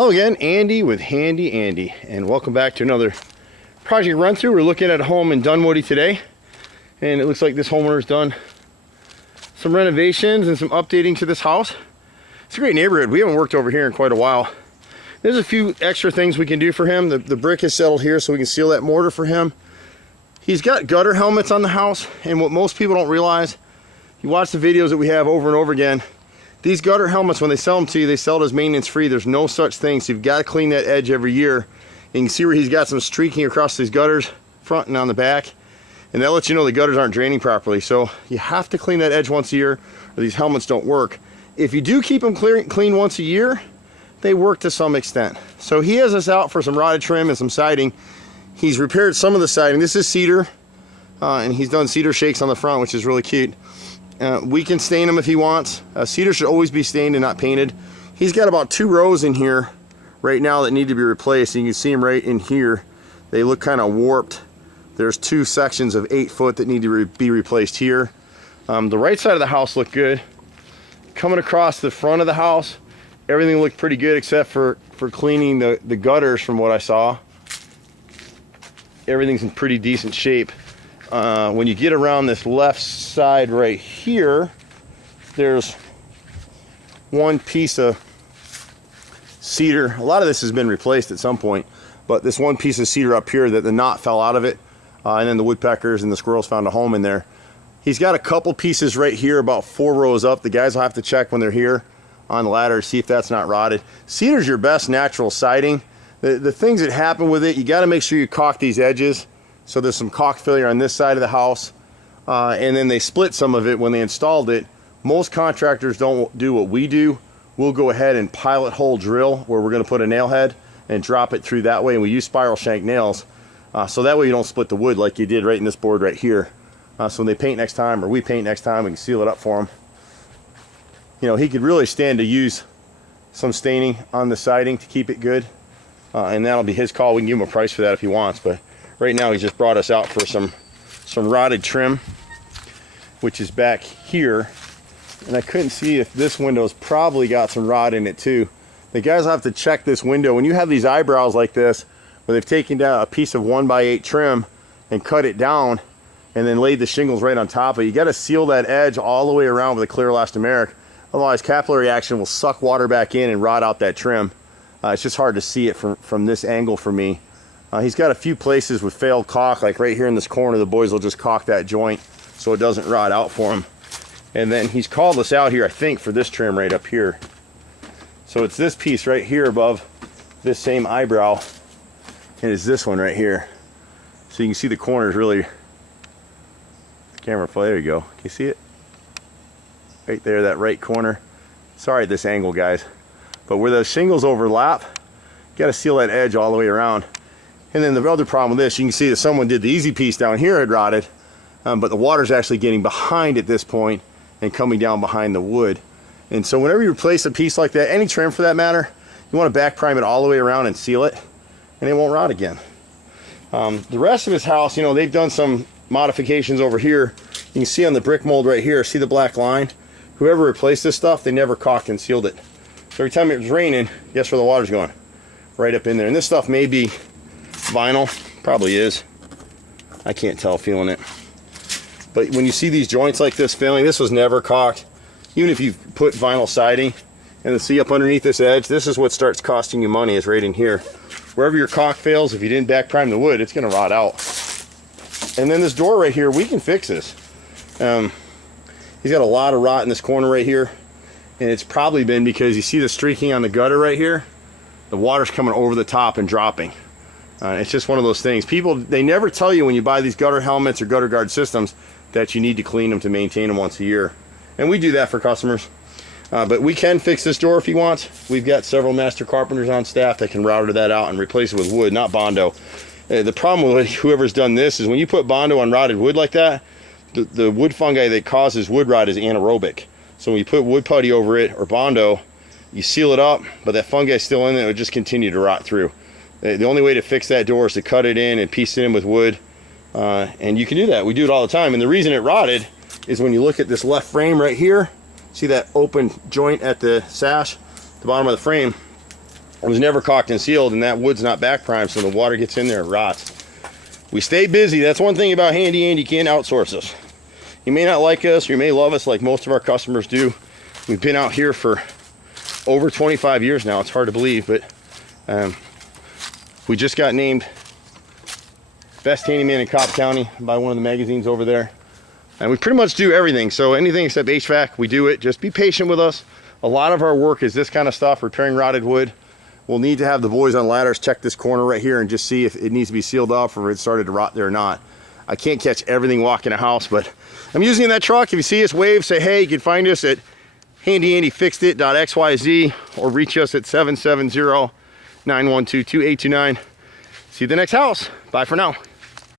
Hello again, Andy with Handy Andy, and welcome back to another project run through. We're looking at a home in Dunwoody today, and it looks like this homeowner's done some renovations and some updating to this house. It's a great neighborhood. We haven't worked over here in quite a while. There's a few extra things we can do for him. The brick is settled here, so we can seal that mortar for him. He's got gutter helmets on the house, and what most people don't realize, you watch the videos that we have over and over again, these gutter helmets, when they sell them to you, they sell it as maintenance free. There's no such thing, so you've got to clean that edge every year. You can see where he's got some streaking across these gutters, front and on the back, and that lets you know the gutters aren't draining properly. So you have to clean that edge once a year, or these helmets don't work. If you do keep them clean once a year, they work to some extent. So he has us out for some rotted trim and some siding. He's repaired some of the siding. This is cedar, and he's done cedar shakes on the front, which is really cute. We can stain them if he wants. Cedar should always be stained and not painted. He's got about 2 rows in here right now that need to be replaced. You can see them right in here. They look kind of warped. There's 2 sections of 8 foot that need to be replaced here. The right side of the house looked good. Coming across the front of the house, everything looked pretty good except for cleaning the gutters. From what I saw, everything's in pretty decent shape. When you get around this left side right here, there's one piece of cedar. A lot of this has been replaced at some point, but this one piece of cedar up here, that the knot fell out of it, and then the woodpeckers and the squirrels found a home in there. He's got a couple pieces right here about 4 rows up. The guys will have to check when they're here on the ladder to see if that's not rotted. Cedar's your best natural siding. The things that happen with it, you got to make sure you caulk these edges. So there's some caulk failure on this side of the house, and then they split some of it when they installed it. Most contractors don't do what we do. We'll go ahead and pilot hole drill where we're going to put a nail head and drop it through that way, and we use spiral shank nails, so that way you don't split the wood like you did right in this board right here. So when they paint next time, or we paint next time, we can seal it up for him. You know, he could really stand to use some staining on the siding to keep it good, and that'll be his call. We can give him a price for that if he wants, but right now, he just brought us out for some rotted trim, which is back here. And I couldn't see if this window's probably got some rot in it too. The guys will have to check this window. When you have these eyebrows like this, where they've taken down a piece of 1x8 trim and cut it down, and then laid the shingles right on top of it, you got to seal that edge all the way around with a clear elastomeric. Otherwise, capillary action will suck water back in and rot out that trim. It's just hard to see it from this angle for me. He's got a few places with failed caulk, like right here in this corner. The boys will just caulk that joint so it doesn't rot out for him. And then he's called us out here, I think, for this trim right up here. So it's this piece right here above this same eyebrow, and it's this one right here. So you can see the corners really. Camera play, there you go. Can you see it? Right there, that right corner. Sorry this angle, guys. But where those shingles overlap, you got to seal that edge all the way around. And then the other problem with this, you can see that someone did the easy piece down here had rotted, but the water's actually getting behind at this point and coming down behind the wood. And so whenever you replace a piece like that, any trim for that matter, you want to back prime it all the way around and seal it, and it won't rot again. The rest of his house, you know, they've done some modifications over here. You can see on the brick mold right here, see the black line? Whoever replaced this stuff, they never caulked and sealed it. So every time it was raining, guess where the water's going? Right up in there. And this stuff may be vinyl, probably is. I can't tell feeling it. But when you see these joints like this failing, this was never caulked. Even if you put vinyl siding and the see up underneath this edge, this is what starts costing you money, is right in here. Wherever your caulk fails, if you didn't back prime the wood, it's going to rot out. And then this door right here, we can fix this. He's got a lot of rot in this corner right here, and it's probably been because you see the streaking on the gutter right here. The water's coming over the top and dropping. It's just one of those things. People, they never tell you when you buy these gutter helmets or gutter guard systems that you need to clean them to maintain them once a year. And we do that for customers. But we can fix this door if you want. We've got several master carpenters on staff that can router that out and replace it with wood, not Bondo. The problem with whoever's done this is when you put Bondo on rotted wood like that, the wood fungi that causes wood rot is anaerobic. So when you put wood putty over it or Bondo, you seal it up, but that fungi is still in there. It will just continue to rot through. The only way to fix that door is to cut it in and piece it in with wood, and you can do that. We do it all the time. And the reason it rotted is when you look at this left frame right here, see that open joint at the sash, the bottom of the frame, It was never caulked and sealed, and that wood's not back primed, so the water gets in there and rots. We stay busy. That's one thing about Handy Andy. You can't outsource us. You may not like us, or you may love us like most of our customers do. We've been out here for over 25 years now. It's hard to believe, but we just got named best handyman in Cobb County by one of the magazines over there. And we pretty much do everything. So anything except HVAC, we do it. Just be patient with us. A lot of our work is this kind of stuff, repairing rotted wood. We'll need to have the boys on ladders check this corner right here and just see if it needs to be sealed off or if it started to rot there or not. I can't catch everything walking a house, but I'm using that truck. If you see us, wave, say hey. You can find us at handyandyfixedit.xyz or reach us at 770-912-2829. See you at the next house. Bye for now.